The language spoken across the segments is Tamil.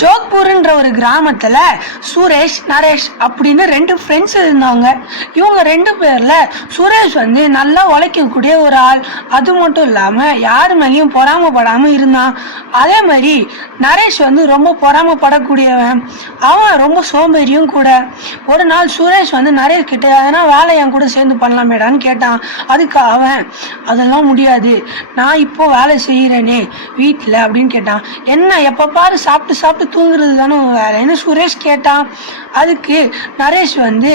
ஜோத்பூர்ன்ற ஒரு கிராமத்துல சுரேஷ் நரேஷ் அப்படின்னு 2 ஃப்ரெண்ட்ஸ் இருந்தாங்க. இவங்க 2 பேர்ல சுரேஷ் வந்து நல்லா உழைக்கக்கூடிய ஒரு ஆள். அது மட்டும் இல்லாம யாரு மேலேயும் பொறாமப்படாம இருந்தான். அதே மாதிரி நரேஷ் வந்து ரொம்ப பொறாமப்படக்கூடியவன். அவன் ரொம்ப சோம்பேறியும் கூட. ஒரு நாள் சுரேஷ் வந்து நரேஷ் கிட்ட எதனா வேலை என் கூட சேர்ந்து பண்ணலாமேடான்னு கேட்டான். அதுக்கு அவன் அதெல்லாம் முடியாது, நான் இப்போ வேலை செய்யறேனே வீட்டில் அப்படின்னு கேட்டான். என்ன எப்ப பாரு சாப்பிட்டு சாப்பிட்டு தூங்குறது தானே வேலைன்னு சுரேஷ் கேட்டான். அதுக்கு நரேஷ் வந்து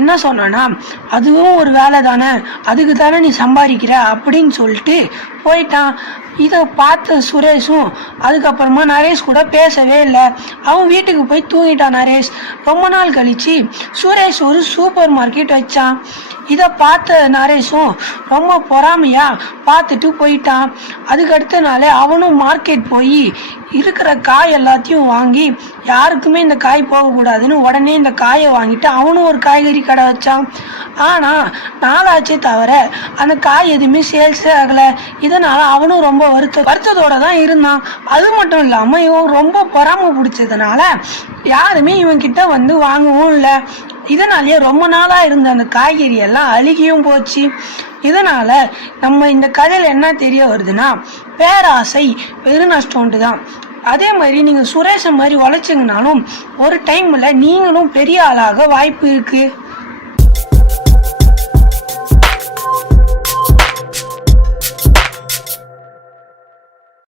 என்ன சொன்னான்னா, அதுவும் ஒரு வேலை தானே, அதுக்கு தானே நீ சம்பாதிக்கிற அப்படின்னு சொல்லிட்டு போயிட்டான். இதை பார்த்த சுரேஷும் அதுக்கப்புறமா நரேஷ் கூட பேசவே இல்லை. அவன் வீட்டுக்கு போய் தூங்கிட்டான் நரேஷ். ரொம்ப நாள் கழிச்சு சுரேஷ் ஒரு சூப்பர் மார்க்கெட் வச்சான். இதை பார்த்த நரேஷும் ரொம்ப பொறாமையா பார்த்துட்டு போயிட்டான். அதுக்கு அடுத்த நாள் அவனும் மார்க்கெட் போய் இருக்கிற காய் எல்லாத்தையும் வாங்கி, யாருக்குமே இந்த காய் போகக்கூடாதுன்னு உடனே இந்த காயை வாங்கிட்டு அவனும் ஒரு காய்கறி கடை வச்சான். ஆனால் நாளாச்சே தவிர அந்த காய் எதுவுமே சேல்ஸே ஆகலை. இதனால் அவனும் ரொம்ப வருத்தத்தோடு தான் இருந்தான். அது மட்டும் இல்லாமல் இவன் ரொம்ப பொறாமை பிடிச்சதுனால யாருமே இவன்கிட்ட வந்து வாங்கவும் இல்லை. இதனாலேயே ரொம்ப நாளாக இருந்த அந்த காய்கறி எல்லாம் அழுகியும் போச்சு. இதனால் நம்ம இந்த கதையில் என்ன தெரிய வருதுன்னா, பேராசை பெருநஷ்டம்ட்டு தான். அதே மாதிரி நீங்கள் சுரேஷை மாதிரி உழைச்சிங்கனாலும் ஒரு டைமில் நீங்களும் பெரிய ஆளாக வாய்ப்பு இருக்குது.